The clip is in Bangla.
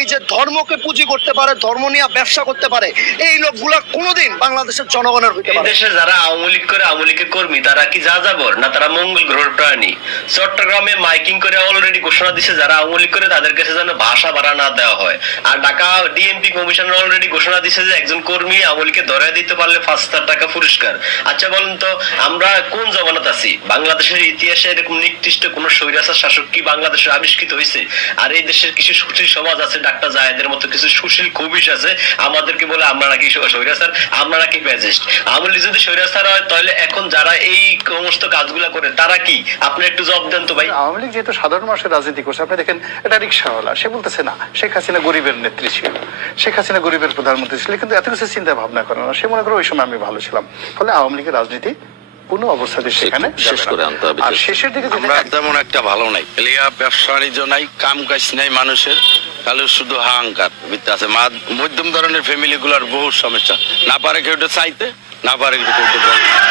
নিজের ধর্মকে পুঁজি করতে পারে, ধর্ম নিয়ে ব্যবসা করতে পারে। এই লোকগুলা কোনোদিন বাংলাদেশের জনগণের হইতে পারে দেশে যারা আওয়ামী লীগ করে আওয়ামী লীগের কর্মী, তারা কি যা যাবর না তারা মঙ্গল গ্রহের প্রাণী? চট্টগ্রামে মাইকিং করে অলরেডি ঘোষণা দিছে, যারা আওয়ামী লীগ করে তাদের কাছে যেন ভাষা ভাড়া না দেওয়া হয়। আর ঢাকা ডিএমপি কমিশনার অলরেডি ঘোষণা দিছে যে একজন কর্মী আওয়ামী লীগকে ধরে দিতে পারলে পাঁচ হাজার টাকা পুরস্কার। আচ্ছা বলুন তো, আমরা কোন জমানাত আছি? বাংলাদেশের ইতিহাসে এরকম নিকৃষ্ট কোন স্বৈরাচার শাসক কি বাংলাদেশে আবিষ্কৃত হয়েছে আর এই দেশের কিছু সুশীল সমাজ আছে ডাক্তার জায়েদের মতো কিছু সুশীল কবিশ আছে। আমাদেরকে বলে আমরা নাকি স্বৈরাচার আমরা নাকি ফ্যাসিস্ট আওয়ামী লীগ যদি স্বৈরাচার হয় তাহলে এখন যারা এই সমস্ত কাজগুলা করে তারা কি? আপনি একটু জবাব দেন তো ভাই। আওয়ামী লীগ যেহেতু সাধারণ মানুষের রাজনীতি করছে আপনি দেখেন এটা রিক্সাওয়ালা সে বলতেছে না শেখ হাসিনা গরিবের নেত্রী ছিল। শেখ হাসিনা গরিবের প্রধানমন্ত্রী ছিল কিন্তু এত কিছু চিন্তা ভাবনা করে না। সে মনে করে ওই সময় আমি ভালো ছিলাম। ফলে আওয়ামী লীগের রাজনীতি কোনো অবস্থাতে সেখানে শেষ করে আনতে হবে। আর শেষের দিকে যেটা আমরা তেমন একটা ভালো নাই। এলিয়া ব্যবসা বাণিজ্য নাই কাম কাজ নাই মানুষের। তাহলে শুধু হাহাঙ্কার ভিত্তি আছে। মধ্যম ধরনের ফ্যামিলি গুলার বহু সমস্যা। না পারে কেউ চাইতে, না পারে কেউ।